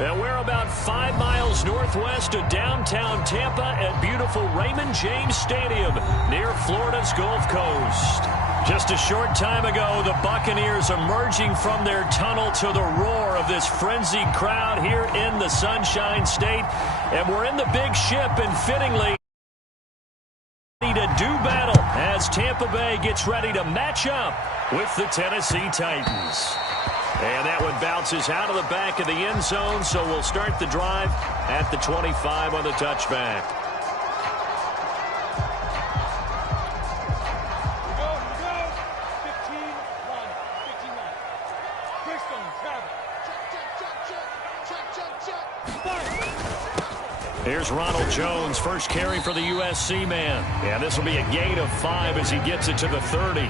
And we're about 5 miles northwest of downtown Tampa at beautiful Raymond James Stadium near Florida's Gulf Coast. Just a short time ago, the Buccaneers emerging from their tunnel to the roar of this frenzied crowd here in the Sunshine State. And we're in the big ship, and fittingly to do battle as Tampa Bay gets ready to match up with the Tennessee Titans. And that one bounces out of the back of the end zone, so we'll start the drive at the 25 on the touchback. Here's Ronald Jones, first carry for the USC man. And this will be a gain of 5 as he gets it to the 30.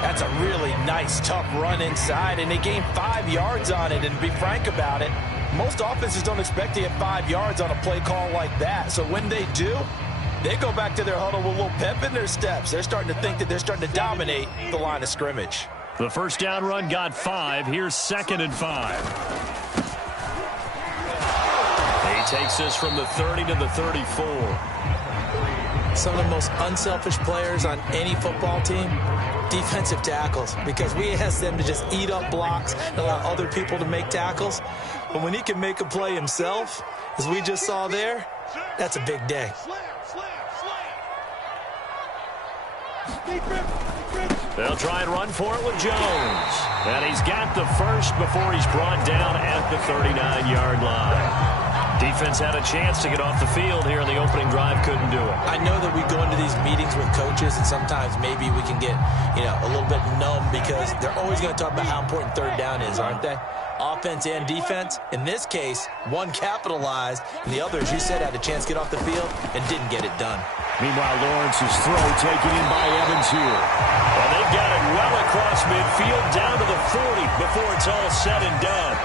That's a really nice, tough run inside, and they gained 5 yards on it. And to be frank about it, most offenses don't expect to get 5 yards on a play call like that. So when they do, they go back to their huddle with a little pep in their steps. They're starting to think that they're starting to dominate the line of scrimmage. The first down run got 5. Here's 2nd and 5. He takes this from the 30 to the 34. Some of the most unselfish players on any football team, defensive tackles, because we ask them to just eat up blocks and allow other people to make tackles. But when he can make a play himself, as we just saw there, that's a big day. They'll try and run for it with Jones. And he's got the first before he's brought down at the 39-yard line. Defense had a chance to get off the field here in the opening drive, couldn't do it. I know that we go into these meetings with coaches, and sometimes maybe we can get, a little bit numb because they're always going to talk about how important third down is, aren't they? Offense and defense. In this case, one capitalized, and the other, as you said, had a chance to get off the field and didn't get it done. Meanwhile, Lawrence's throw taken in by Evans here. And they've got it well across midfield down to the 40 before it's all said and done.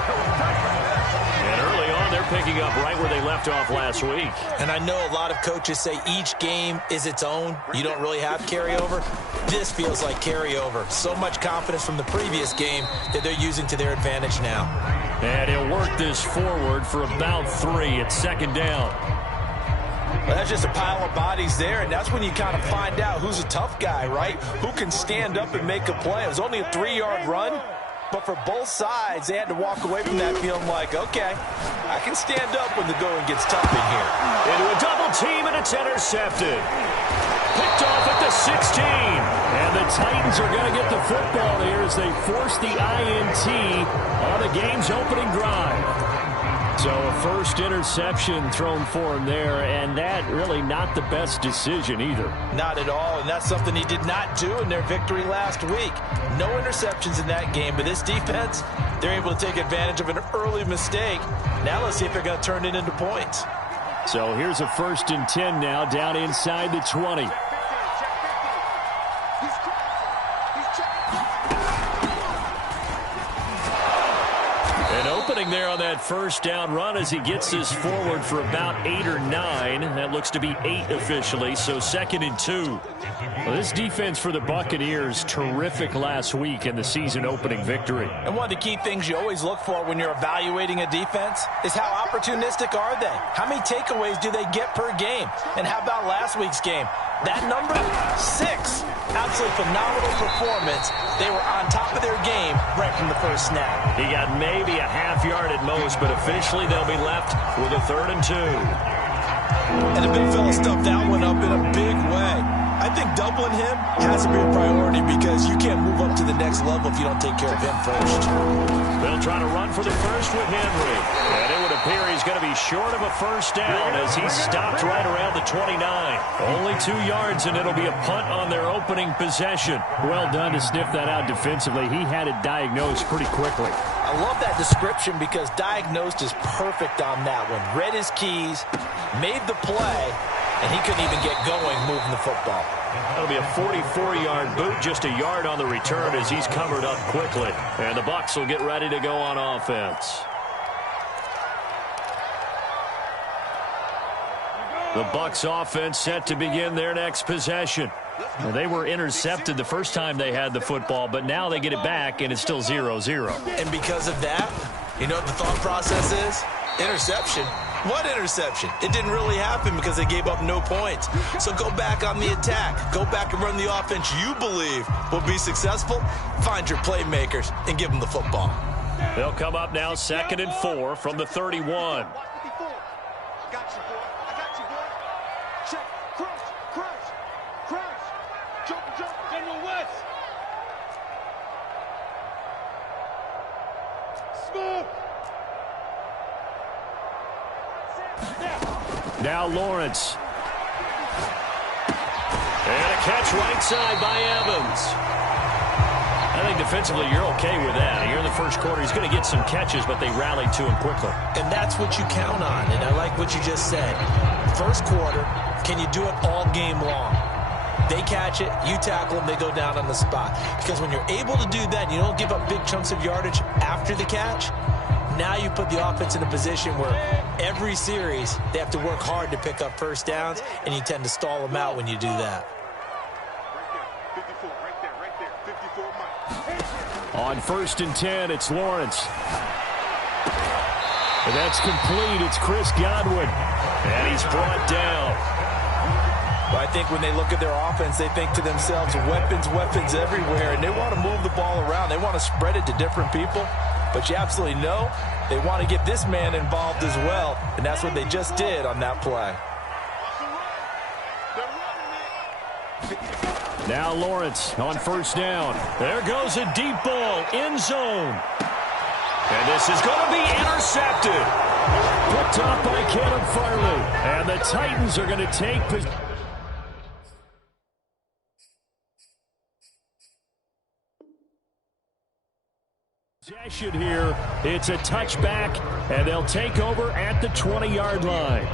And early on, they're picking up right where they left off last week. And I know a lot of coaches say each game is its own. You don't really have carryover. This feels like carryover. So much confidence from the previous game that they're using to their advantage now. And he'll work this forward for about 3 at 2nd down. Well, that's just a pile of bodies there, and that's when you kind of find out who's a tough guy, right? Who can stand up and make a play. It was only a 3-yard run. But for both sides, they had to walk away from that feeling like, okay, I can stand up when the going gets tough in here. Into a double team, and it's intercepted. Picked off at the 16. And the Titans are going to get the football here as they force the INT on the game's opening drive. So a first interception thrown for him there, and that really not the best decision either. Not at all, and that's something he did not do in their victory last week. No interceptions in that game, but this defense, they're able to take advantage of an early mistake. Now let's see if they're going to turn it into points. So here's a 1st and 10 now, down inside the 20. Opening there on that first down run as he gets this forward for about 8 or 9. That looks to be 8 officially, so 2nd and 2. Well, this defense for the Buccaneers, terrific last week in the season opening victory. And one of the key things you always look for when you're evaluating a defense is how opportunistic are they? How many takeaways do they get per game? And how about last week's game? That number, 6. Absolutely phenomenal performance. They were on top of their game right from the first snap. He got maybe a half yard at most, but officially they'll be left with a 3rd and 2. And the big fella stuffed that one up in a big way. I think doubling him has to be a priority because you can't move up to the next level if you don't take care of him first. They'll try to run for the first with Henry. And it would appear he's going to be short of a first down as he's stopped right around the 29. Only 2 yards, and it'll be a punt on their opening possession. Well done to sniff that out defensively. He had it diagnosed pretty quickly. I love that description because diagnosed is perfect on that one. Read his keys, made the play, and he couldn't even get going moving the football. That'll be a 44-yard boot, just a yard on the return as he's covered up quickly. And the Bucs will get ready to go on offense. The Bucs offense set to begin their next possession. Well, they were intercepted the first time they had the football, but now they get it back, and it's still 0-0. And because of that, You know what the thought process is? Interception. What interception? It didn't really happen because they gave up no points. So go back on the attack. Go back and run the offense you believe will be successful. Find your playmakers and give them the football. They'll come up now 2nd and 4 from the 31. Now Lawrence. And a catch right side by Evans. I think defensively you're okay with that. Here in the first quarter, he's going to get some catches, but they rallied to him quickly. And that's what you count on, and I like what you just said. First quarter, can you do it all game long? They catch it, you tackle them, they go down on the spot. Because when you're able to do that, you don't give up big chunks of yardage after the catch. Now you put the offense in a position where every series they have to work hard to pick up first downs, and you tend to stall them out when you do that. On 1st and 10, it's Lawrence. And that's complete. It's Chris Godwin. And he's brought down. Well, I think when they look at their offense, they think to themselves, weapons, weapons everywhere, and they want to move the ball around. They want to spread it to different people. But you absolutely know they want to get this man involved as well, and that's what they just did on that play. Now Lawrence on 1st down. There goes a deep ball, end zone. And this is going to be intercepted. Picked off by Caleb Farley. And the Titans are going to take possession. Possession here. It's a touchback, and they'll take over at the 20-yard line.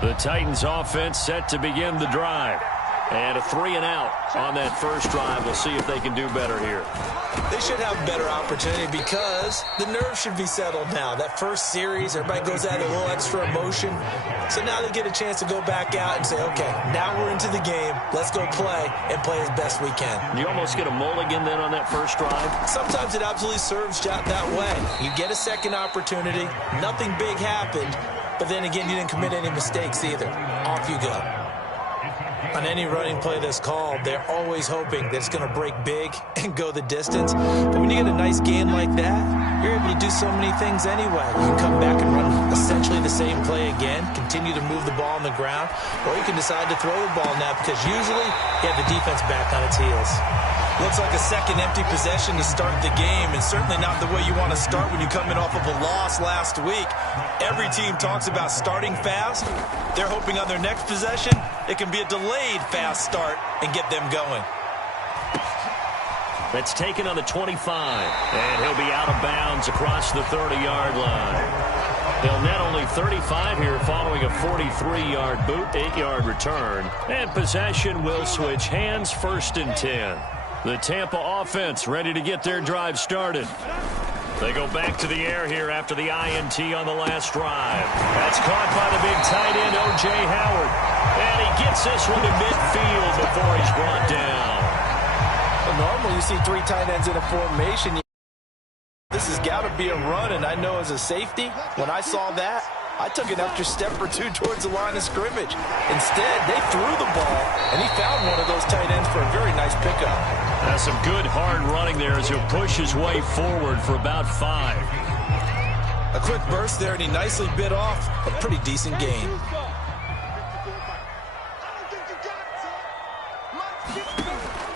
The Titans offense set to begin the drive. And a 3-and-out on that first drive. We'll see if they can do better here. They should have a better opportunity because the nerves should be settled now. That first series, everybody goes out a little extra emotion. So now they get a chance to go back out and say, okay, now we're into the game. Let's go play and play as best we can. You almost get a mulligan then on that first drive? Sometimes it absolutely serves that way. You get a second opportunity. Nothing big happened. But then again, you didn't commit any mistakes either. Off you go. On any running play that's called, they're always hoping that it's going to break big and go the distance. But when you get a nice gain like that, you're able to do so many things anyway. You can come back and run essentially the same play again, continue to move the ball on the ground, or you can decide to throw the ball now because usually you have the defense back on its heels. Looks like a second empty possession to start the game, and certainly not the way you want to start when you're coming off of a loss last week. Every team talks about starting fast. They're hoping on their next possession, it can be a delayed fast start and get them going. That's taken on the 25, and he'll be out of bounds across the 30-yard line. He'll net only 35 here following a 43-yard boot, 8-yard return, and possession will switch hands, 1st and 10. The Tampa offense ready to get their drive started. They go back to the air here after the INT on the last drive. That's caught by the big tight end, O.J. Howard. And he gets this one to midfield before he's brought down. Well, normally you see 3 tight ends in a formation. This has got to be a run, and I know as a safety, when I saw that, I took an extra step or two towards the line of scrimmage. Instead, they threw the ball, and he found one of those tight ends for a very nice pickup. That's some good hard running there as he'll push his way forward for about 5. A quick burst there, and he nicely bit off a pretty decent gain.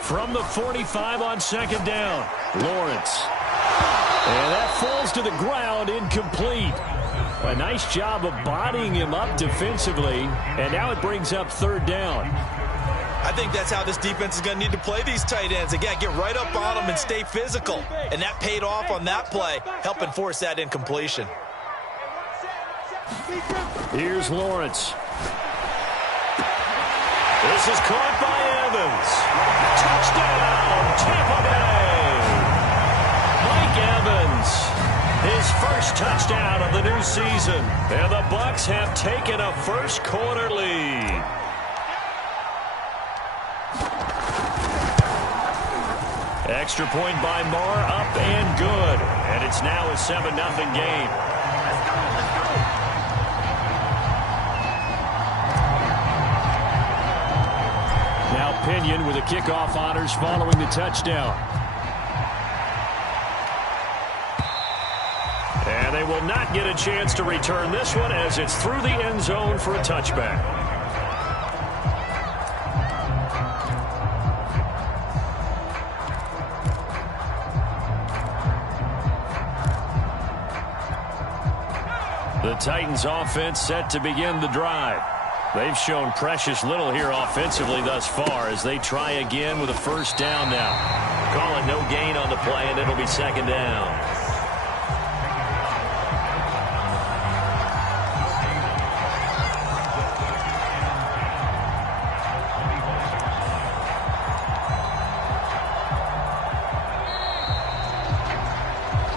From the 45 on 2nd down, Lawrence. And that falls to the ground, incomplete. A nice job of bodying him up defensively, and now it brings up 3rd down. I think that's how this defense is going to need to play these tight ends. They got to get right up on them and stay physical. And that paid off on that play, helping force that incompletion. Here's Lawrence. This is caught by Evans. Touchdown, Tampa Bay. Mike Evans, his first touchdown of the new season. And the Bucs have taken a first quarter lead. Extra point by Moore, up and good. And it's now a 7-0 game. Now Pinion with the kickoff honors following the touchdown. And they will not get a chance to return this one as it's through the end zone for a touchback. The Titans offense set to begin the drive. They've shown precious little here offensively thus far as they try again with a first down now. Call it no gain on the play, and it'll be second down.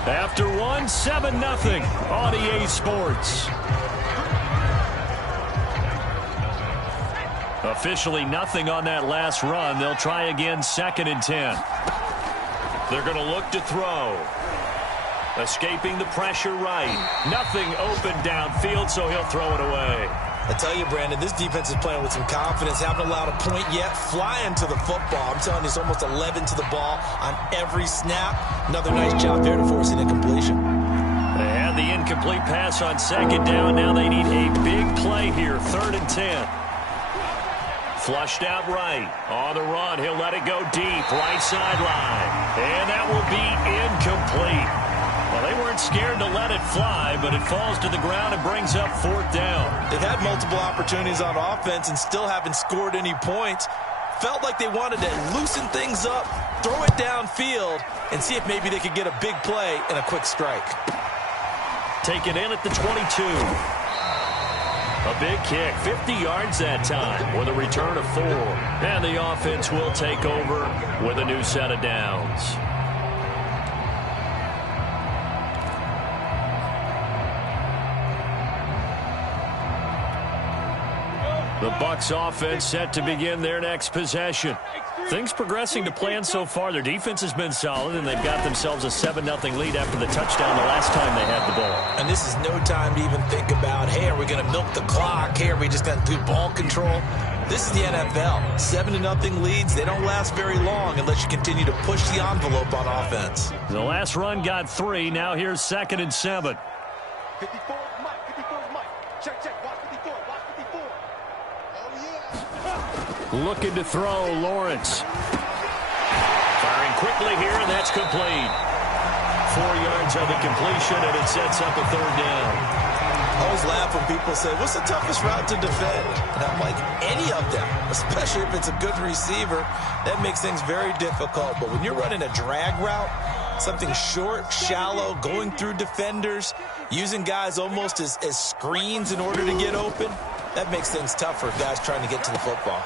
After one, 7-0 on EA Sports. Officially nothing on that last run. They'll try again 2nd and 10. They're going to look to throw. Escaping the pressure right. Nothing open downfield, so he'll throw it away. I tell you, Brandon, this defense is playing with some confidence. Haven't allowed a point yet. Flying to the football. I'm telling you, it's almost 11 to the ball on every snap. Another nice job there to force an incompletion. They had the incomplete pass on 2nd down. Now they need a big play here. 3rd and 10. Flushed out right. On the run, he'll let it go deep. Right sideline. And that will be incomplete. Well, they weren't scared to let it fly, but it falls to the ground and brings up 4th down. They've had multiple opportunities on offense and still haven't scored any points. Felt like they wanted to loosen things up, throw it downfield, and see if maybe they could get a big play and a quick strike. Taken in at the 22. A big kick, 50 yards that time with a return of 4. And the offense will take over with a new set of downs. The Bucs offense set to begin their next possession. Things progressing to plan so far. Their defense has been solid, and they've got themselves a 7-0 lead after the touchdown the last time they had the ball. And this is no time to even think about, hey, are we going to milk the clock? Hey, are we just going to do ball control? This is the NFL. 7-0 leads, they don't last very long unless you continue to push the envelope on offense. The last run got 3. Now here's 2nd and 7. 54 is Mike. 54 is Mike. Check, check. Watch 54. Watch 54. Oh, yeah. Looking to throw, Lawrence. Firing quickly here, and that's complete. 4 yards on the completion, and it sets up a 3rd down. I always laugh when people say, what's the toughest route to defend? And I'm like, any of them, especially if it's a good receiver. That makes things very difficult. But when you're running a drag route, something short, shallow, going through defenders, using guys almost as screens in order to get open, that makes things tough for guys trying to get to the football.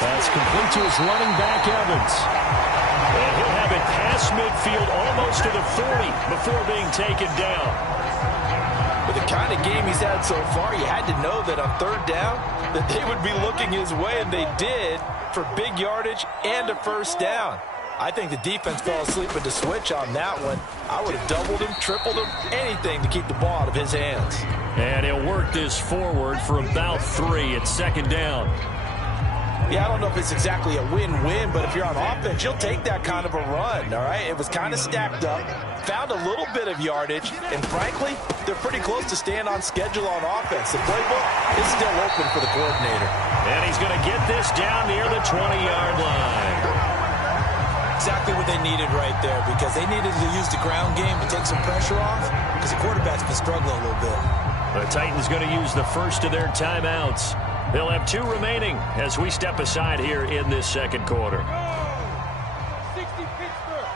That's complete to his running back, Evans. And he'll have it past midfield almost to the 40 before being taken down. With the kind of game he's had so far, you had to know that on 3rd down that they would be looking his way, and they did, for big yardage and a first down. I think the defense fell asleep with the switch on that one. I would have doubled him, tripled him, anything to keep the ball out of his hands. And he'll work this forward for about 3 at 2nd down. Yeah, I don't know if it's exactly a win-win, but if you're on offense, you'll take that kind of a run, all right? It was kind of stacked up, found a little bit of yardage, and frankly, they're pretty close to staying on schedule on offense. The playbook is still open for the coordinator. And he's going to get this down near the 20-yard line. Exactly what they needed right there, because they needed to use the ground game to take some pressure off, because the quarterback's been struggling a little bit. The Titans going to use the first of their timeouts. They'll have 2 remaining as we step aside here in this 2nd quarter. 60 Pittsburgh.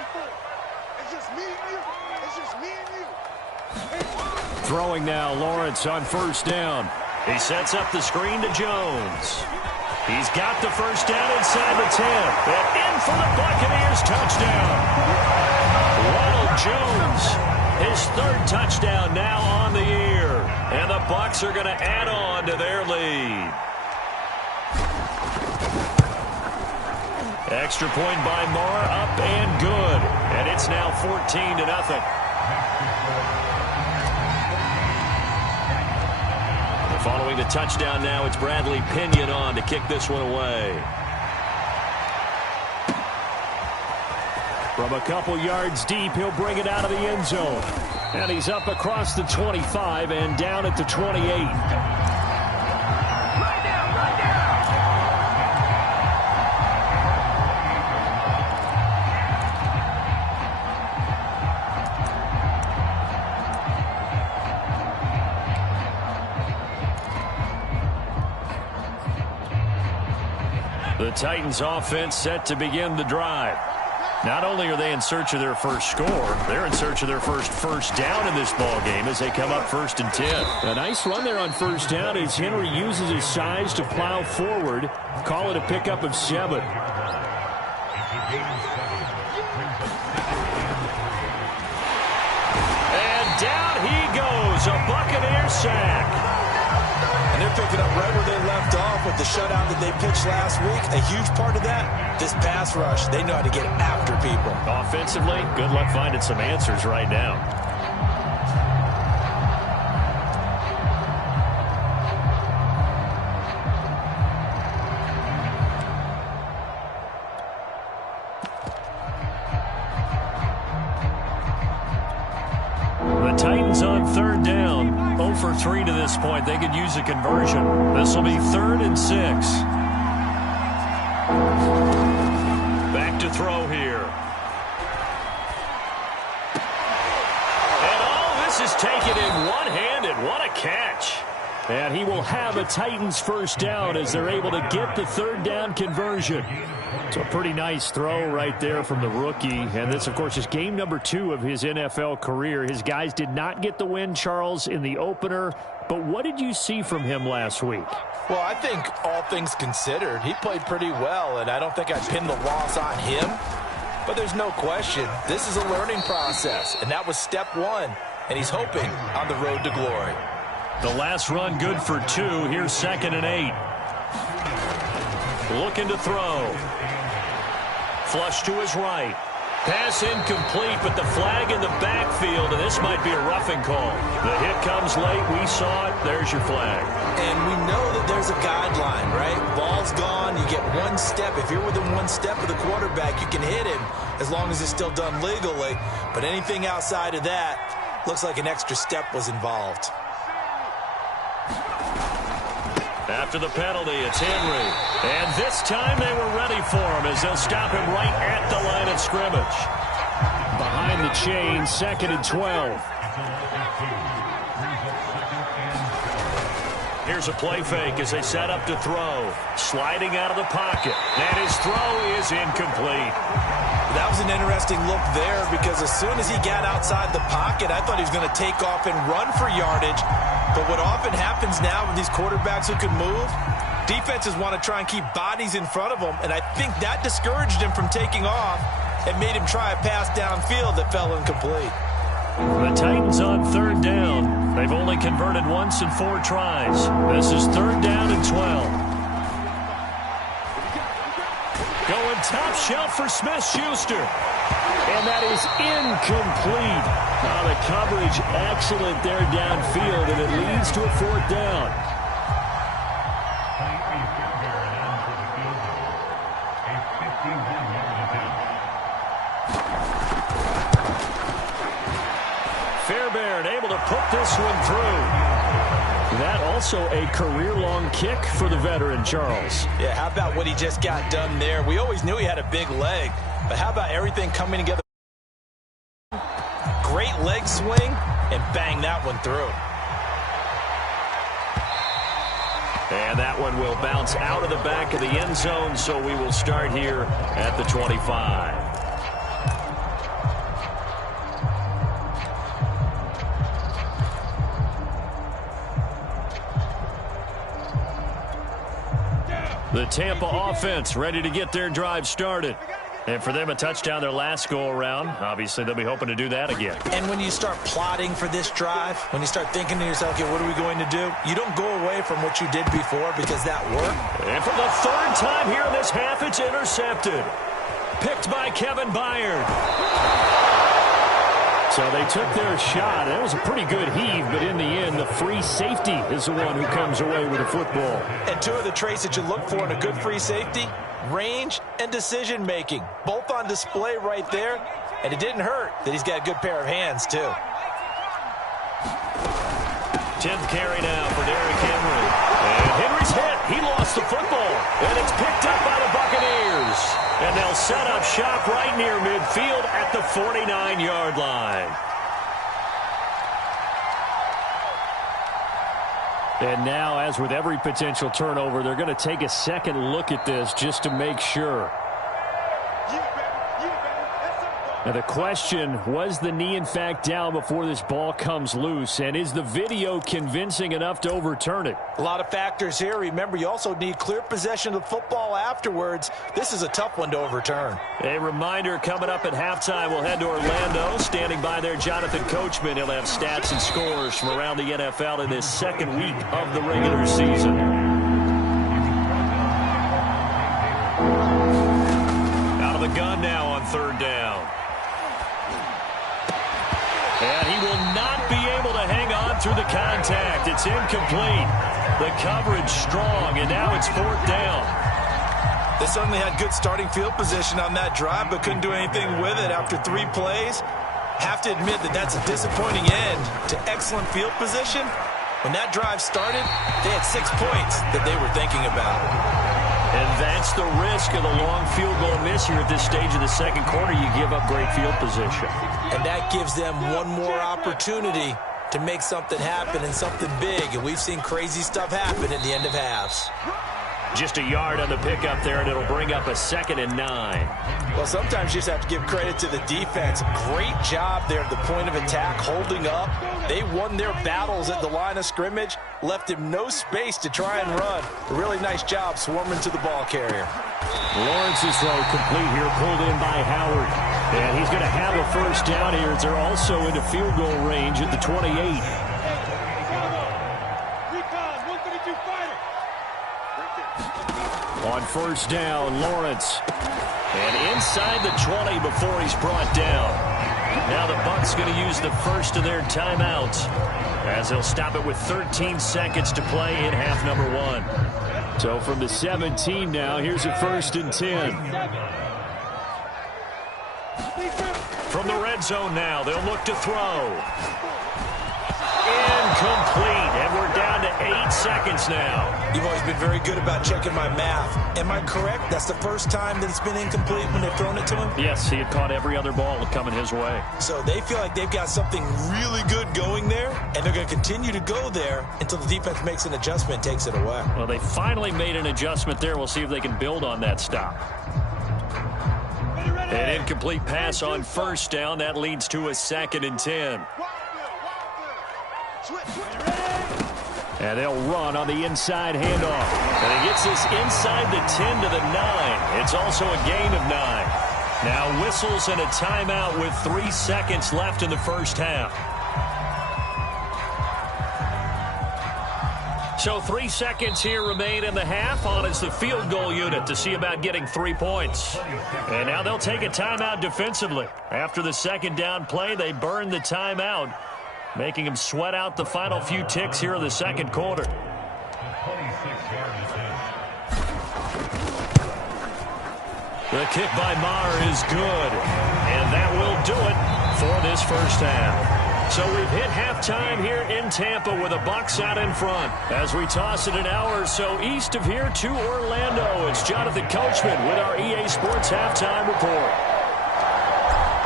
54. It's just me and you. It's just me and you. Throwing now, Lawrence on 1st down. He sets up the screen to Jones. He's got the first down inside the 10. And in for the Buccaneers touchdown. Ronald Jones, his 3rd touchdown now on the year. And the Bucs are going to add on to their lead. Extra point by Moore, up and good. And it's now 14-0. Following the touchdown now, it's Bradley Pinion on to kick this one away. From a couple yards deep, he'll bring it out of the end zone. And he's up across the 25 and down at the 28. The Titans offense set to begin the drive. Not only are they in search of their first score, they're in search of their first down in this ball game as they come up 1st and 10. A nice run there on first down as Henry uses his size to plow forward. Call it a pickup of 7. And down he goes, a Buccaneer sack. And they're picking up right where they left off with the shutout that they pitched last week. A huge part of that, this pass rush. They know how to get after people. Offensively, good luck finding some answers right now. The Titans on 3rd down. 0 for 3 to this point. They could use a conversion. This will be 3rd and 6. Back to throw here. And oh, this is taken in one-handed. What a catch. And he will have a Titans first down as they're able to get the 3rd down conversion. So a pretty nice throw right there from the rookie. And this, of course, is game number 2 of his NFL career. His guys did not get the win, Charles, in the opener. But what did you see from him last week? Well, I think all things considered, he played pretty well, and I don't think I'd pin the loss on him. But there's no question, this is a learning process, and that was step 1. And he's hoping on the road to glory. The last run good for 2. Here's 2nd and 8. Looking to throw. Flush to his right. Pass incomplete, but the flag in the backfield, and this might be a roughing call. The hit comes late. We saw it. There's your flag. And we know that there's a guideline, right? Ball's gone. You get 1 step. If you're within 1 step of the quarterback, you can hit him as long as it's still done legally. But anything outside of that, looks like an extra step was involved. After the penalty, it's Henry. And this time they were ready for him as they'll stop him right at the line of scrimmage. Behind the chain, 2nd and 12. Here's a play fake as they set up to throw. Sliding out of the pocket. And his throw is incomplete. That was an interesting look there because as soon as he got outside the pocket, I thought he was going to take off and run for yardage. But what often happens now with these quarterbacks who can move, defenses want to try and keep bodies in front of them, and I think that discouraged him from taking off and made him try a pass downfield that fell incomplete. The Titans on 3rd down. They've only converted once in 4 tries. This is 3rd down and 12. Going top shelf for Smith-Schuster. And that is incomplete. The coverage excellent there downfield, and it leads to a 4th down. Fairbairn able to put this one through. That also a career-long kick for the veteran, Charles. Yeah, how about what he just got done there? We always knew he had a big leg, but how about everything coming together? Great leg swing, and bang that one through. And that one will bounce out of the back of the end zone, so we will start here at the 25. The Tampa offense ready to get their drive started. And for them, a touchdown their last go-around. Obviously, they'll be hoping to do that again. And when you start plotting for this drive, when you start thinking to yourself, okay, what are we going to do? You don't go away from what you did before because that worked. And for the third time here in this half, it's intercepted. Picked by Kevin Byard. So they took their shot. That was a pretty good heave, but in the end, the free safety is the one who comes away with the football. And two of the traits that you look for in a good free safety, range and decision-making, both on display right there. And it didn't hurt that he's got a good pair of hands, too. 10th carry now for Derrick Henry. And Henry's hit. He lost the football. And it's picked up by the Buccaneers. And they'll set up shop right near midfield at the 49-yard line. And now, as with every potential turnover, they're going to take a second look at this just to make sure. Now the question, was the knee in fact down before this ball comes loose? And is the video convincing enough to overturn it? A lot of factors here. Remember, you also need clear possession of the football afterwards. This is a tough one to overturn. A reminder coming up at halftime, we'll head to Orlando. Standing by there, Jonathan Coachman. He'll have stats and scores from around the NFL in this second week of the regular season. Out of the gun now on third down. And he will not be able to hang on through the contact. It's incomplete. The coverage strong, and now it's fourth down. They certainly had good starting field position on that drive, but couldn't do anything with it after 3 plays. Have to admit that that's a disappointing end to excellent field position. When that drive started, they had 6 points that they were thinking about. And that's the risk of the long field goal miss here at this stage of the second quarter. You give up great field position. And that gives them one more opportunity to make something happen and something big. And we've seen crazy stuff happen at the end of halves. Just a yard on the pickup there, and it'll bring up a 2nd and 9. Well, sometimes you just have to give credit to the defense. Great job there at the point of attack, holding up. They won their battles at the line of scrimmage, left him no space to try and run. A really nice job swarming to the ball carrier. Lawrence's throw complete here, pulled in by Howard. And he's going to have a first down here as they're also into field goal range at the 28. On first down, Lawrence. And inside the 20 before he's brought down. Now the Bucs going to use the first of their timeouts as they'll stop it with 13 seconds to play in half number 1. So from the 17 now, here's a 1st and 10. From the red zone now, they'll look to throw. Incomplete, and we're down to 8 seconds now. You've always been very good about checking my math. Am I correct? That's the first time that it's been incomplete when they've thrown it to him? Yes, he had caught every other ball coming his way. So they feel like they've got something really good going there, and they're going to continue to go there until the defense makes an adjustment and takes it away. Well, they finally made an adjustment there. We'll see if they can build on that stop. An incomplete pass on first down. That leads to a 2nd and 10. And they'll run on the inside handoff. And he gets this inside the 10 to the 9. It's also a gain of 9. Now whistles and a timeout with 3 seconds left in the first half. So 3 seconds here remain in the half. On is the field goal unit to see about getting 3 points. And now they'll take a timeout defensively. After the second down play, they burn the timeout, making him sweat out the final few ticks here in the second quarter. The kick by Maher is good, and that will do it for this first half. So we've hit halftime here in Tampa with the Bucs out in front. As we toss it an hour or so east of here to Orlando, it's Jonathan Coachman with our EA Sports Halftime Report.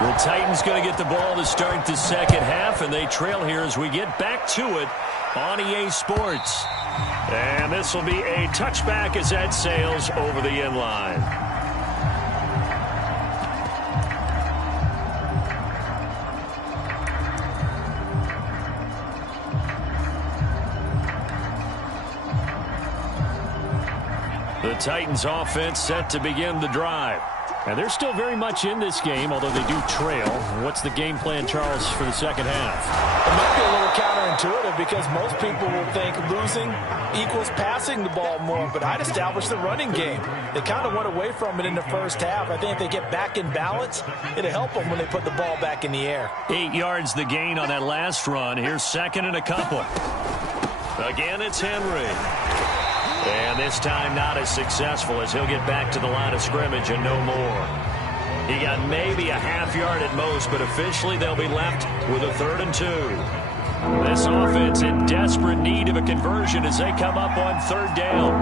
The Titans going to get the ball to start the second half, and they trail here as we get back to it on EA Sports. And this will be a touchback as that sails over the end line. The Titans offense set to begin the drive. And they're still very much in this game, although they do trail. What's the game plan, Charles, for the second half? It might be a little counterintuitive because most people will think losing equals passing the ball more, but I'd establish the running game. They kind of went away from it in the first half. I think if they get back in balance, it'll help them when they put the ball back in the air. 8 yards the gain on that last run. Here's second and a couple. Again, it's Henry. And this time not as successful as he'll get back to the line of scrimmage and no more. He got maybe a half yard at most, but officially they'll be left with a 3rd and 2. This offense in desperate need of a conversion as they come up on 3rd down.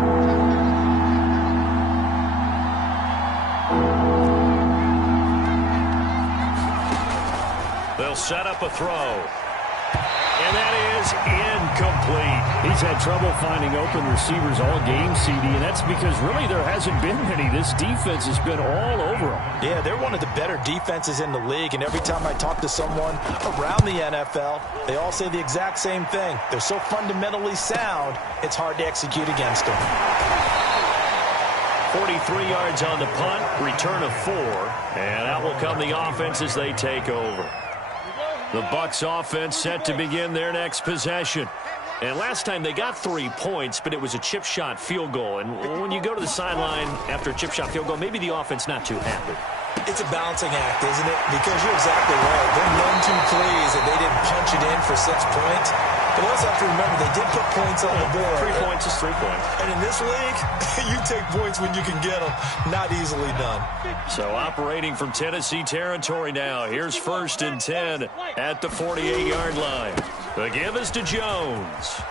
They'll set up a throw. And that is incomplete. He's had trouble finding open receivers all game, CD, and that's because really there hasn't been many. This defense has been all over them. Yeah, they're one of the better defenses in the league, and every time I talk to someone around the NFL, they all say the exact same thing. They're so fundamentally sound, it's hard to execute against them. 43 yards on the punt, return of 4, and out will come the offense as they take over. The Bucs offense set to begin their next possession. And last time they got 3 points, but it was a chip shot field goal. And when you go to the sideline after a chip shot field goal, maybe the offense not too happy. It's a balancing act, isn't it? Because you're exactly right. They're none too pleased that they didn't punch it in for 6 points. But also have to remember, they did put points on the board. 3 points is 3 points. And in this league, you take points when you can get them. Not easily done. So operating from Tennessee territory now. Here's 1st and 10 at the 48-yard line. The give is to Jones.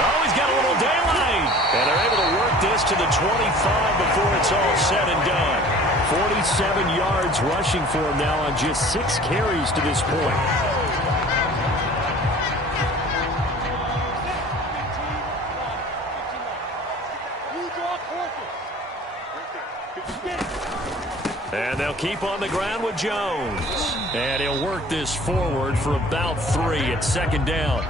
Oh, he's got a little daylight. And they're able to work this to the 25 before it's all said and done. 47 yards rushing for him now on just 6 carries to this point. And they'll keep on the ground with Jones. And he'll work this forward for about 3 at 2nd down.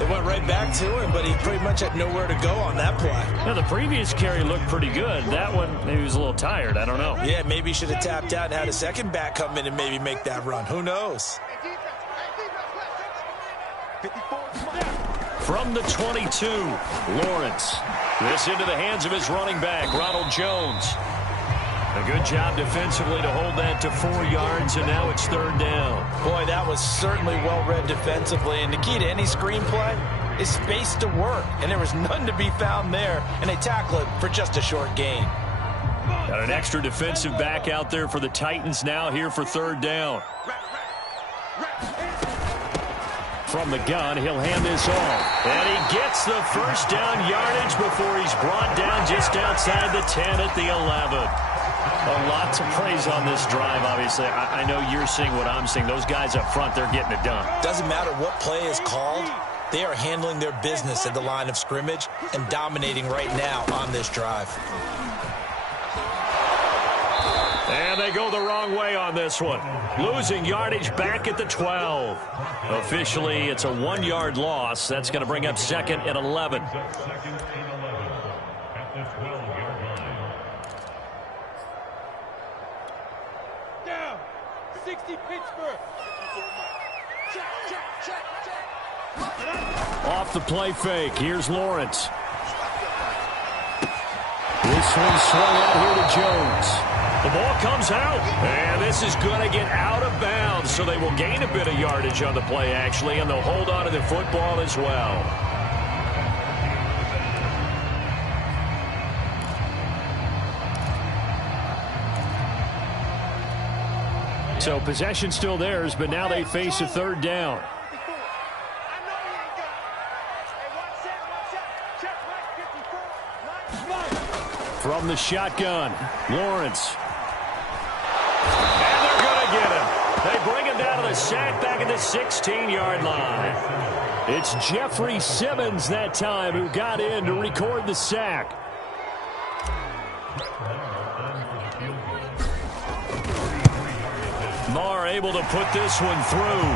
They went right back to him, but he pretty much had nowhere to go on that play. Now, the previous carry looked pretty good. That one, maybe he was a little tired. I don't know. Yeah, maybe he should have tapped out and had a second back come in and maybe make that run. Who knows? From the 22, Lawrence. This into the hands of his running back, Ronald Jones. A good job defensively to hold that to 4 yards, and now it's 3rd down. Boy, that was certainly well-read defensively, and the key to any screenplay is space to work, and there was none to be found there, and they tackle it for just a short gain. Got an extra defensive back out there for the Titans now here for 3rd down. From the gun, he'll hand this off. And he gets the 1st down yardage before he's brought down just outside the 10 at the 11. A lot to praise on this drive, obviously. I know you're seeing what I'm seeing. Those guys up front, they're getting it done. Doesn't matter what play is called. They are handling their business at the line of scrimmage and dominating right now on this drive. And they go the wrong way on this one. Losing yardage back at the 12. Officially, it's a 1-yard loss. That's going to bring up 2nd and 11. Down. 60 Pittsburgh. Off the play fake. Here's Lawrence. This one swung out here to Jones. The ball comes out, and this is going to get out of bounds, so they will gain a bit of yardage on the play, actually, and they'll hold on to the football as well. So possession still theirs, but now they face a 3rd down. From the shotgun, Lawrence. And they're going to get him. They bring him down to the sack back at the 16-yard line. It's Jeffrey Simmons that time who got in to record the sack. Marr able to put this one through.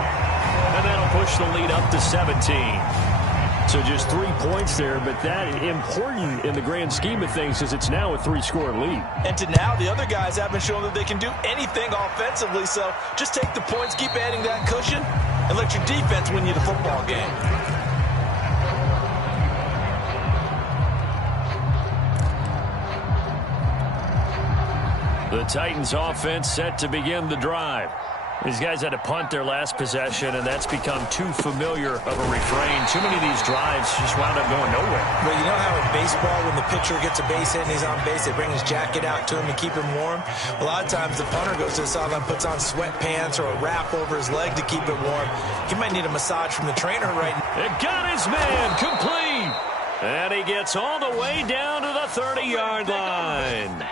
And that'll push the lead up to 17. So just 3 points there, but that important in the grand scheme of things because it's now a 3-score lead. And to now, the other guys haven't shown that they can do anything offensively, so just take the points, keep adding that cushion, and let your defense win you the football game. The Titans offense set to begin the drive. These guys had to punt their last possession, and that's become too familiar of a refrain. Too many of these drives just wound up going nowhere. Well, you know how in baseball, when the pitcher gets a base hit and he's on base, they bring his jacket out to him to keep him warm? A lot of times the punter goes to the sideline, puts on sweatpants or a wrap over his leg to keep it warm. He might need a massage from the trainer right now. It got his man complete. And he gets all the way down to the 30-yard line.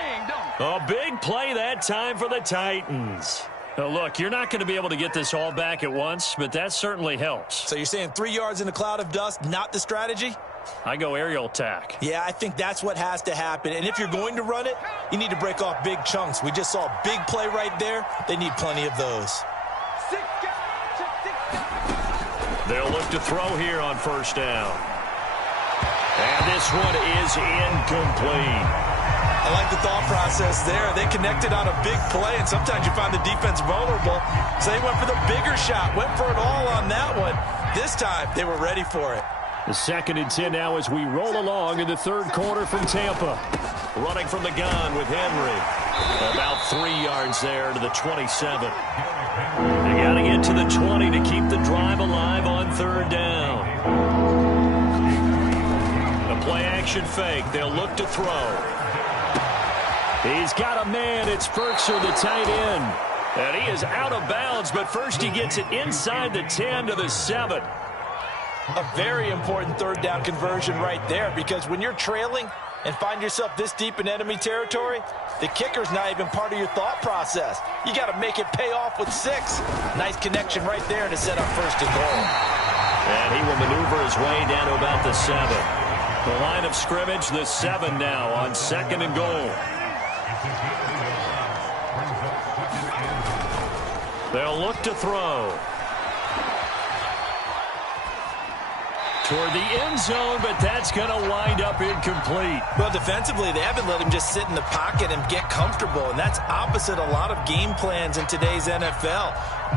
A big play that time for the Titans. Now, look, you're not going to be able to get this all back at once, but that certainly helps. So you're saying 3 yards in a cloud of dust, not the strategy? I go aerial attack. Yeah, I think that's what has to happen. And if you're going to run it, you need to break off big chunks. We just saw a big play right there. They need plenty of those. They'll look to throw here on first down. And this one is incomplete. I like the thought process there. They connected on a big play, and sometimes you find the defense vulnerable. So they went for the bigger shot, went for it all on that one. This time, they were ready for it. The 2nd and 10 now as we roll along in the third quarter from Tampa. Running from the gun with Henry. About 3 yards there to the 27. They got to get to the 20 to keep the drive alive on third down. A play-action fake. They'll look to throw. He's got a man. It's Ferkser, the tight end. And he is out of bounds, but first he gets it inside the 10 to the 7. A very important third down conversion right there, because when you're trailing and find yourself this deep in enemy territory, the kicker's not even part of your thought process. You got to make it pay off with 6. Nice connection right there to set up first and goal. And he will maneuver his way down to about the 7. The line of scrimmage, the 7 now on 2nd and goal. They'll look to throw. Toward the end zone, but that's going to wind up incomplete. Well, defensively, they haven't let him just sit in the pocket and get comfortable, and that's opposite a lot of game plans in today's NFL.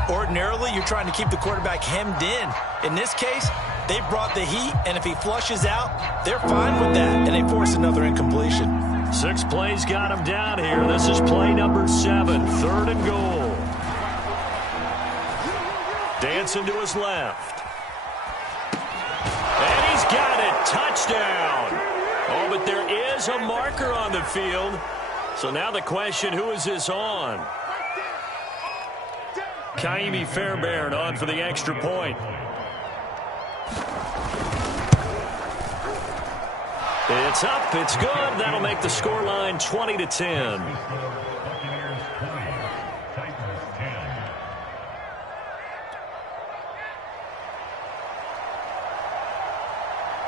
Ordinarily, you're trying to keep the quarterback hemmed in. In this case, they brought the heat, and if he flushes out, they're fine with that, and they force another incompletion. 6 plays got him down here. This is play number 7, 3rd and goal. Dancing to his left. And he's got it. Touchdown. Oh, but there is a marker on the field. So now the question, who is this on? Kaimi Fairbairn on for the extra point. It's up. It's good. That'll make the scoreline 20-10.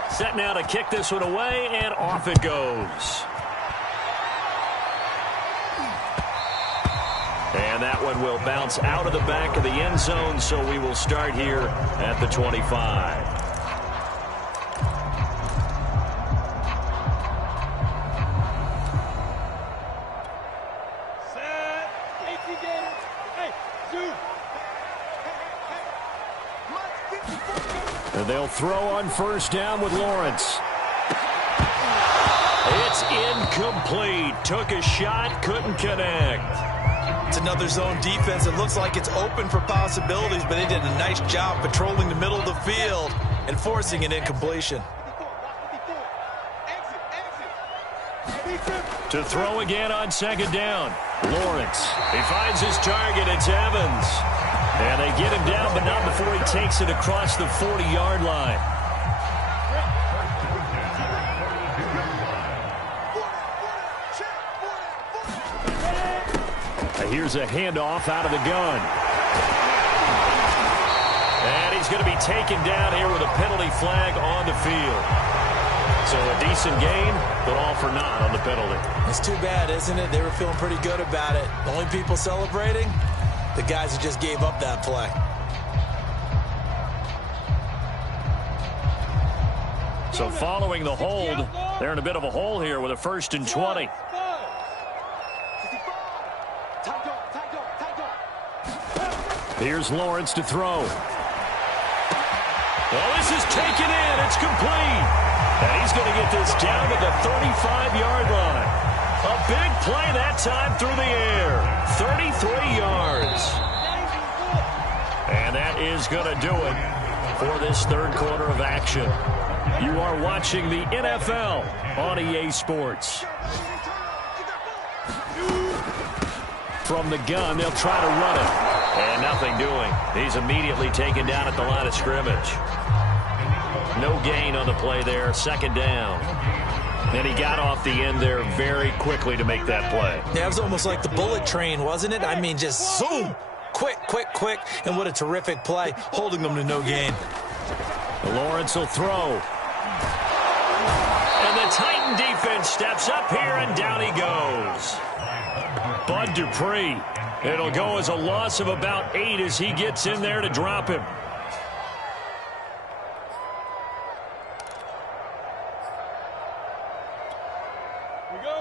Set now to kick this one away, and off it goes. And that one will bounce out of the back of the end zone, so we will start here at the 25. And they'll throw on first down with Lawrence. It's incomplete. Took a shot, couldn't connect. It's another zone defense. It looks like it's open for possibilities, but they did a nice job patrolling the middle of the field and forcing an incompletion. To throw again on second down. Lawrence. He finds his target. It's Evans. And they get him down, but not before he takes it across the 40-yard line. Here's a handoff out of the gun. And he's going to be taken down here with a penalty flag on the field. So a decent gain, but all for naught on the penalty. It's too bad, isn't it? They were feeling pretty good about it. The only people celebrating, the guys who just gave up that play. So following the hold, they're in a bit of a hole here with a 1st and 20. Here's Lawrence to throw. Well, this is taken in. It's complete. And he's going to get this down to the 35-yard line. A big play that time through the air. 33 yards. And that is going to do it for this third quarter of action. You are watching the NFL on EA Sports. From the gun, they'll try to run it. And nothing doing. He's immediately taken down at the line of scrimmage. No gain on the play there. 2nd down. And he got off the end there very quickly to make that play. Yeah, it was almost like the bullet train, wasn't it? I mean, just zoom. Quick, quick, quick. And what a terrific play, holding them to no gain. Lawrence will throw. And the Titan defense steps up here, and down he goes. Bud Dupree. It'll go as a loss of about 8 as he gets in there to drop him.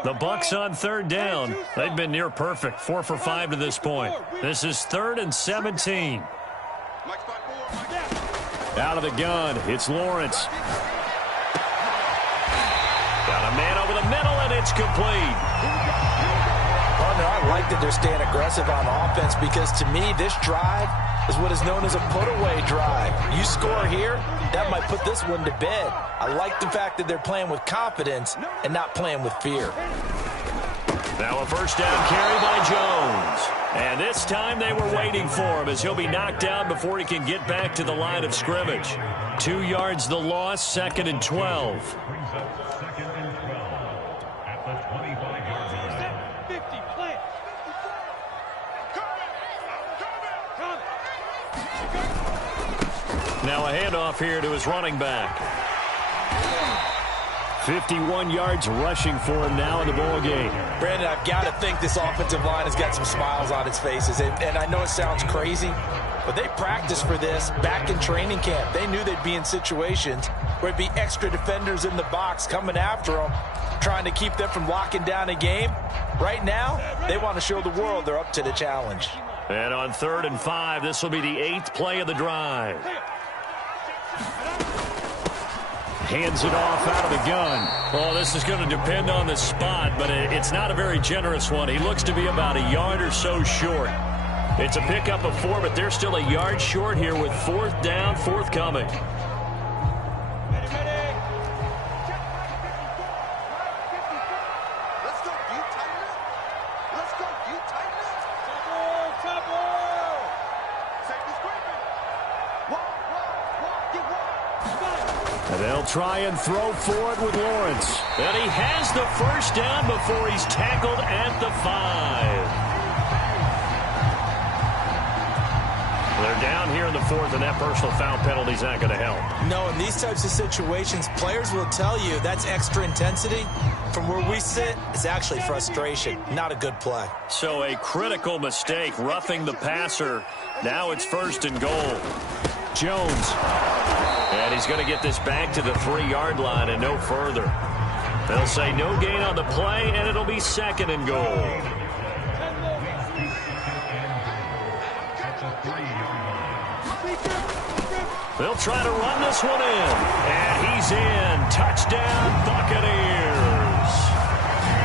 The Bucs on 3rd down. They've been near perfect, 4 for 5 to this point. This is 3rd and 17. Out of the gun, it's Lawrence. Got a man over the middle, and it's complete. Oh, no, I like that they're staying aggressive on offense because, to me, this drive is what is known as a put-away drive. You score here, that might put this one to bed. I like the fact that they're playing with confidence and not playing with fear. Now a 1st down carry by Jones. And this time they were waiting for him as he'll be knocked down before he can get back to the line of scrimmage. 2 yards the loss, 2nd and 12. Now a handoff here to his running back. 51 yards rushing for him now in the ball game. Brandon, I've got to think this offensive line has got some smiles on its faces. And I know it sounds crazy, but they practiced for this back in training camp. They knew they'd be in situations where it'd be extra defenders in the box coming after them, trying to keep them from locking down a game. Right now, they want to show the world they're up to the challenge. And on 3rd and 5, this will be the 8th play of the drive. Hands it off out of the gun. Oh, this is going to depend on the spot, but it's not a very generous one. He looks to be about a yard or so short. It's a pickup of 4, but they're still a yard short here with 4th down forthcoming. And they'll try and throw for it with Lawrence. And he has the 1st down before he's tackled at the 5. They're down here in the 4th, and that personal foul penalty is not going to help. No, in these types of situations, players will tell you that's extra intensity. From where we sit, it's actually frustration. Not a good play. So a critical mistake, roughing the passer. Now it's 1st and goal. Jones. And he's going to get this back to the 3-yard line and no further. They'll say no gain on the play, and it'll be 2nd and goal. They'll try to run this one in. And he's in. Touchdown, Buccaneers.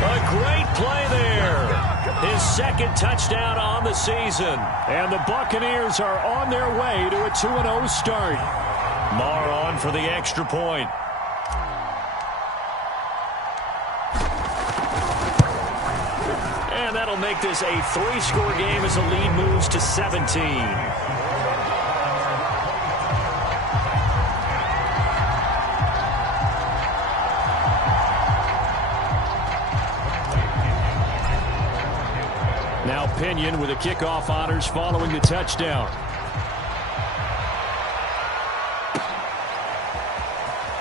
A great play there. His 2nd touchdown on the season. And the Buccaneers are on their way to a 2-0 start. Marr on for the extra point. And that'll make this a 3-score game as the lead moves to 17. Now Pinion with the kickoff honors following the touchdown.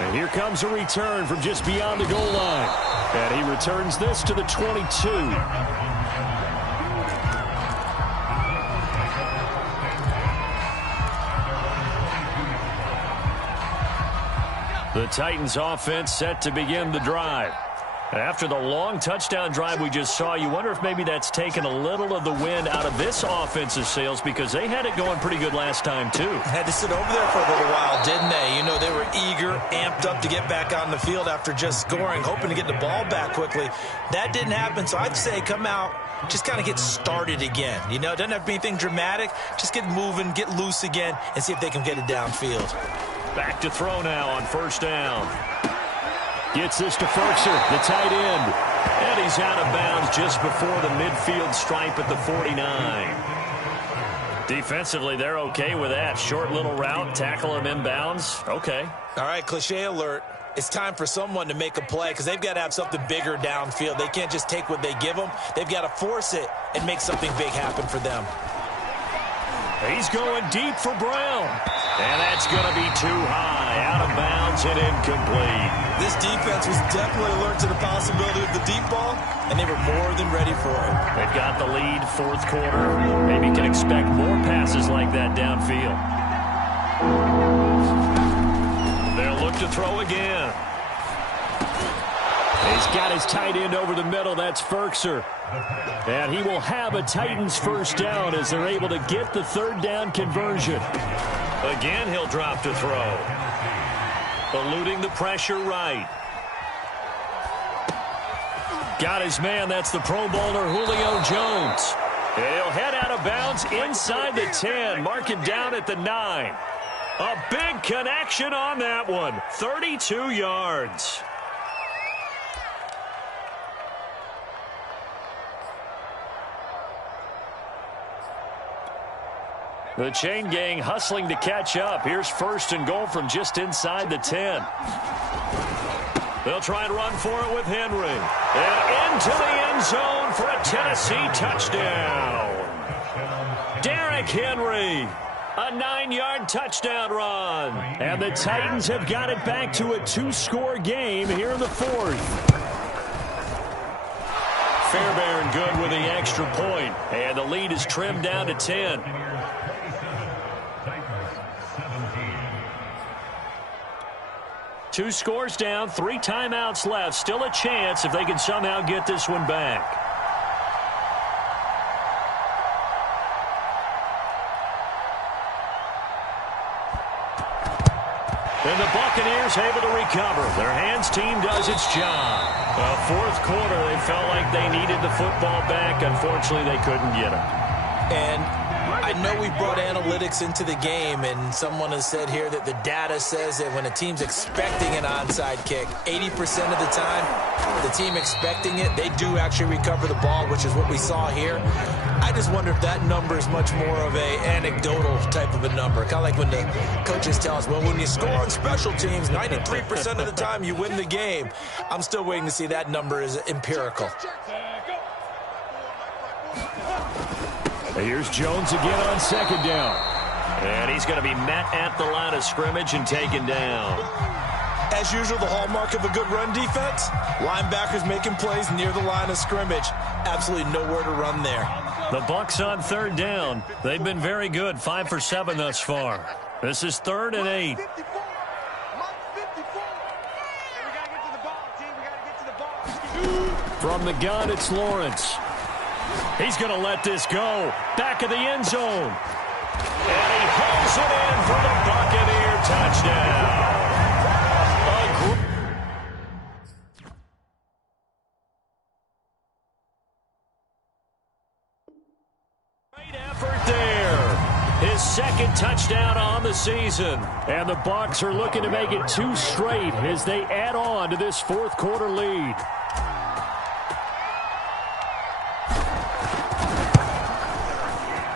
And here comes a return from just beyond the goal line. And he returns this to the 22. The Titans offense set to begin the drive. After the long touchdown drive we just saw, you wonder if maybe that's taken a little of the wind out of this offensive sails, because they had it going pretty good last time too. Had to sit over there for a little while, didn't they? You know, they were eager, amped up to get back on the field after just scoring, hoping to get the ball back quickly. That didn't happen, so I'd say come out, just kind of get started again. You know, it doesn't have to be anything dramatic. Just get moving, get loose again, and see if they can get it downfield. Back to throw now on first down. Gets this to Ferkser, the tight end. And he's out of bounds just before the midfield stripe at the 49. Defensively, they're okay with that. Short little route, tackle him inbounds. Okay. All right, cliche alert. It's time for someone to make a play, because they've got to have something bigger downfield. They can't just take what they give them. They've got to force it and make something big happen for them. He's going deep for Brown. And that's going to be too high. Out of bounds and incomplete. This defense was definitely alert to the possibility of the deep ball, and they were more than ready for it. They've got the lead, fourth quarter. Maybe can expect more passes like that downfield. They'll look to throw again. He's got his tight end over the middle. That's Ferkser. And he will have a Titans first down as they're able to get the third down conversion. Again, he'll drop to throw. Eluding the pressure right. Got his man. That's the Pro Bowler Julio Jones. He'll head out of bounds inside the 10. Mark it down at the 9. A big connection on that one. 32 yards. The chain gang hustling to catch up. Here's first and goal from just inside the 10. They'll try and run for it with Henry. And into the end zone for a Tennessee touchdown. Derrick Henry. A 9-yard touchdown run. And the Titans have got it back to a 2-score game here in the fourth. Fairbairn good with the extra point. And the lead is trimmed down to 10. Two scores down, 3 timeouts left. Still a chance if they can somehow get this one back. And the Buccaneers able to recover. Their hands team does its job. Fourth quarter, they felt like they needed the football back. Unfortunately, they couldn't get it. And I know we brought analytics into the game, and someone has said here that the data says that when a team's expecting an onside kick, 80% of the time, the team expecting it, they do actually recover the ball, which is what we saw here. I just wonder if that number is much more of a anecdotal type of a number. Kind of like when the coaches tell us, well, when you score on special teams, 93% of the time you win the game. I'm still waiting to see that number is empirical. Here's Jones again on second down. And he's going to be met at the line of scrimmage and taken down. As usual, the hallmark of a good run defense, linebackers making plays near the line of scrimmage. Absolutely nowhere to run there. The Bucs on third down. They've been very good, 5 for 7 thus far. This is 3rd and 8. From the gun, it's Lawrence. He's going to let this go. Back of the end zone. And he hauls it in for the Buccaneer touchdown. Great effort there. His second touchdown on the season. And the Bucs are looking to make it 2 straight as they add on to this fourth quarter lead.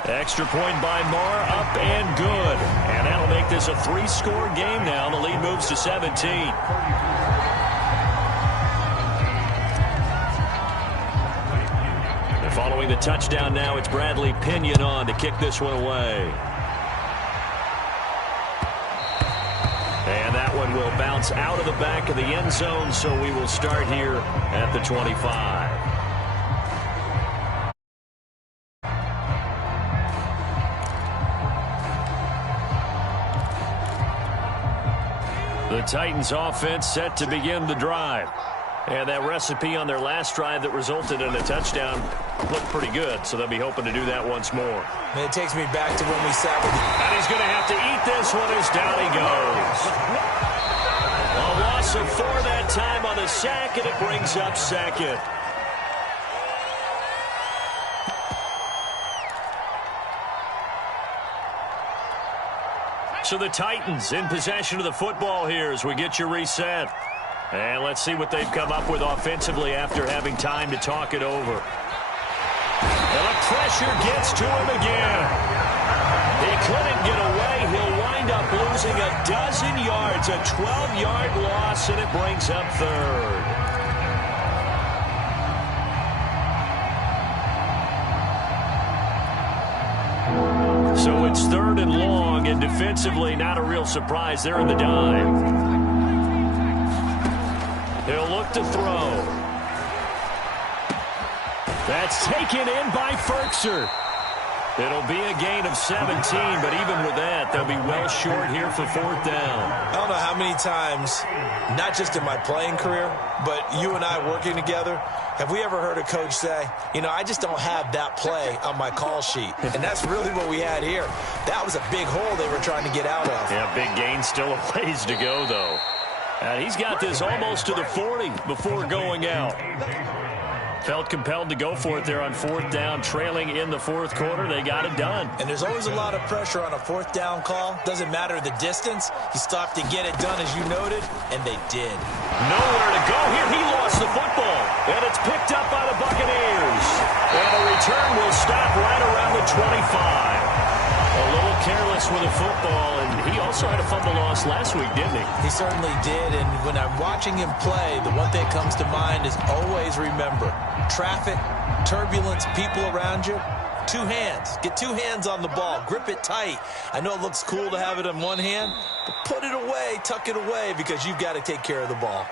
Extra point by Marr, up and good. And that'll make this a 3-score game now. The lead moves to 17. And following the touchdown now, it's Bradley Pinion on to kick this one away. And that one will bounce out of the back of the end zone, so we will start here at the 25. The Titans offense set to begin the drive. And that recipe on their last drive that resulted in a touchdown looked pretty good, so they'll be hoping to do that once more. And it takes me back to when we sat with And he's going to have to eat this one as down he goes. A loss of 4 that time on the sack, and it brings up second. So the Titans in possession of the football here as we get you reset. And let's see what they've come up with offensively after having time to talk it over. And the pressure gets to him again. He couldn't get away. He'll wind up losing a dozen yards, a 12-yard loss, and it brings up third. So it's 3rd and long, and defensively, not a real surprise. They're in the dime. He'll look to throw. That's taken in by Ferkser. It'll be a gain of 17, but even with that, they'll be well short here for 4th down. I don't know how many times, not just in my playing career, but you and I working together, have we ever heard a coach say, you know, I just don't have that play on my call sheet. And that's really what we had here. That was a big hole they were trying to get out of. Yeah, big gain, still a ways to go, though. And he's got this almost to the 40 before going out. Felt compelled to go for it there on 4th down, trailing in the 4th quarter. They got it done. And there's always a lot of pressure on a 4th down call. Doesn't matter the distance. He stopped to get it done, as you noted, and they did. Nowhere to go here. He lost the football, and it's picked up by the Buccaneers. And the return will stop right around the 25. A little careless with the football, and he also had a fumble loss last week, didn't he? He certainly did, and when I'm watching him play, the one thing that comes to mind is always remember, traffic, turbulence, people around you, 2 hands. Get 2 hands on the ball. Grip it tight. I know it looks cool to have it in one hand, but put it away, tuck it away, because you've got to take care of the ball.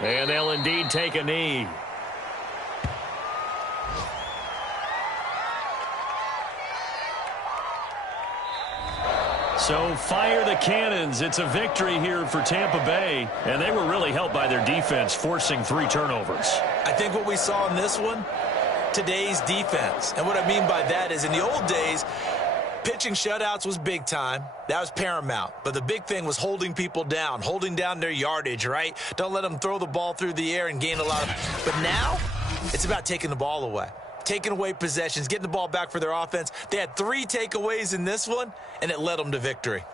And they'll indeed take a knee. So fire the cannons. It's a victory here for Tampa Bay. And they were really helped by their defense, forcing 3 turnovers. I think what we saw in this one, today's defense. And what I mean by that is in the old days, pitching shutouts was big time. That was paramount. But the big thing was holding people down, holding down their yardage, right? Don't let them throw the ball through the air and gain a lot of... But now, it's about taking the ball away. Taking away possessions, getting the ball back for their offense. They had 3 takeaways in this one, and it led them to victory.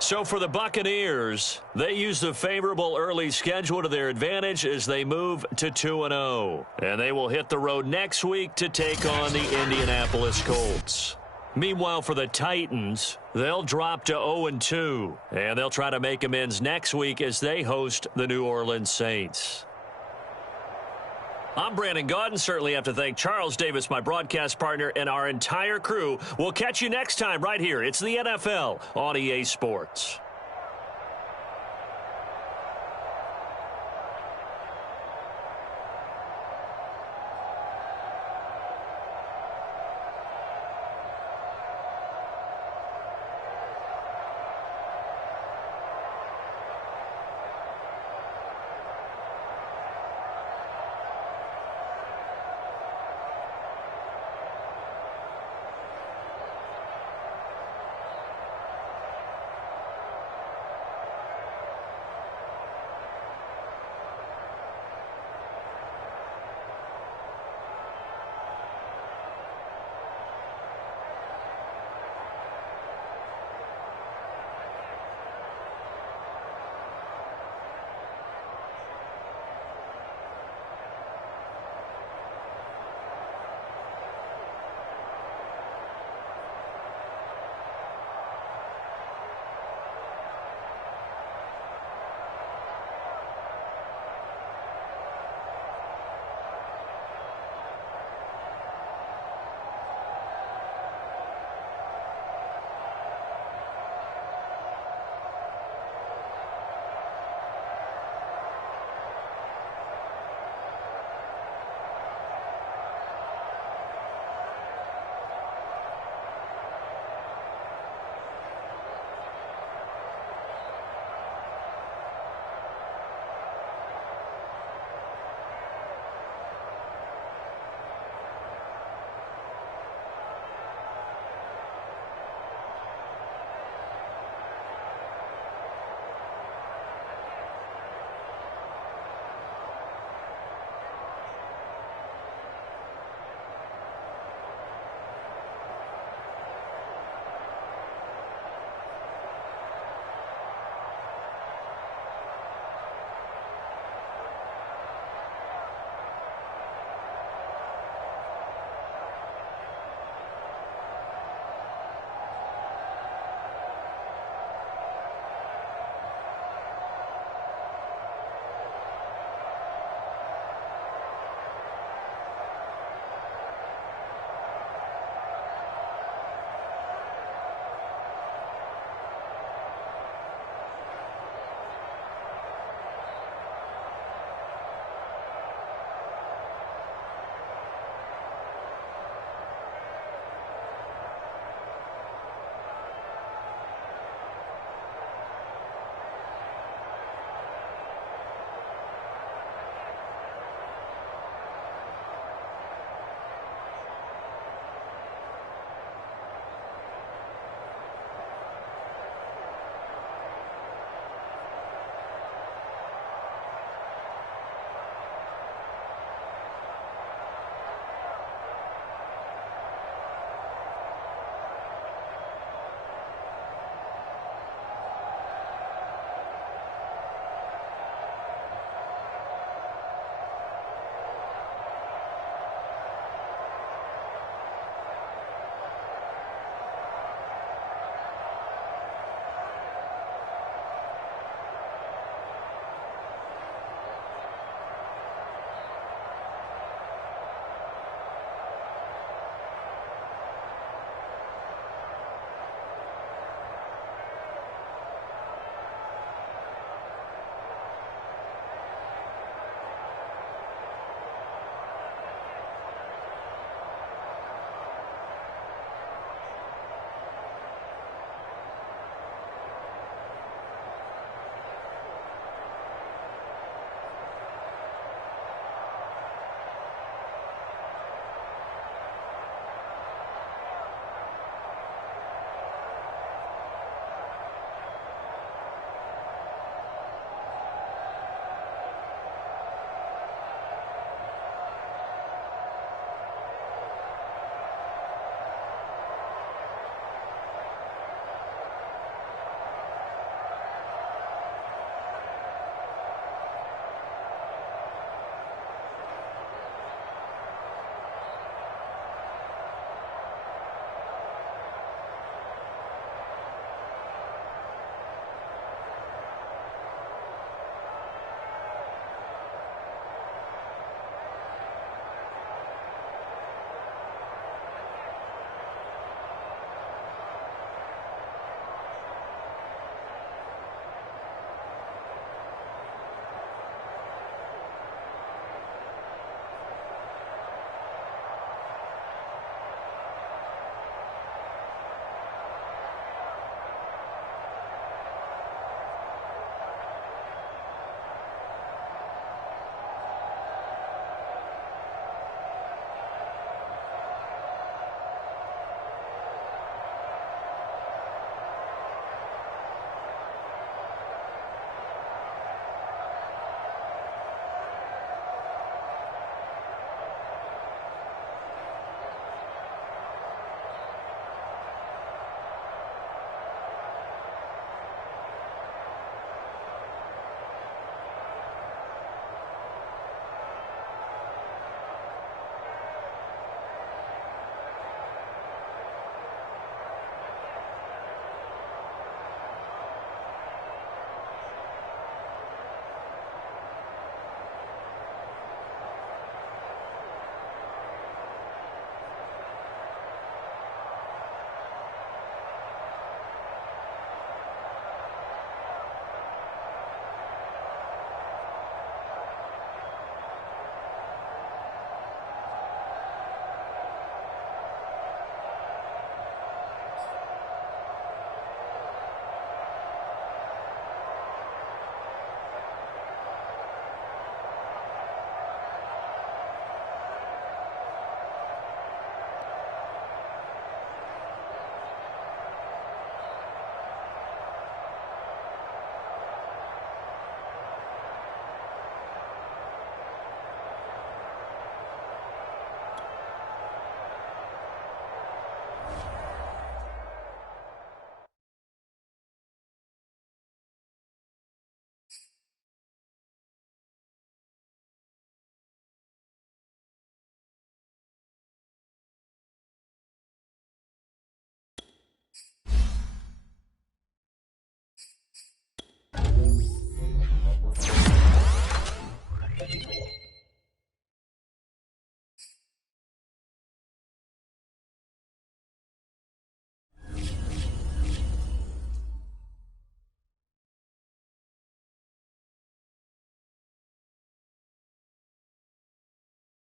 So for the Buccaneers, they use the favorable early schedule to their advantage as they move to 2-0. And they will hit the road next week to take on the Indianapolis Colts. Meanwhile, for the Titans, they'll drop to 0-2. And they'll try to make amends next week as they host the New Orleans Saints. I'm Brandon Gaudin. Certainly have to thank Charles Davis, my broadcast partner, and our entire crew. We'll catch you next time right here. It's the NFL on EA Sports.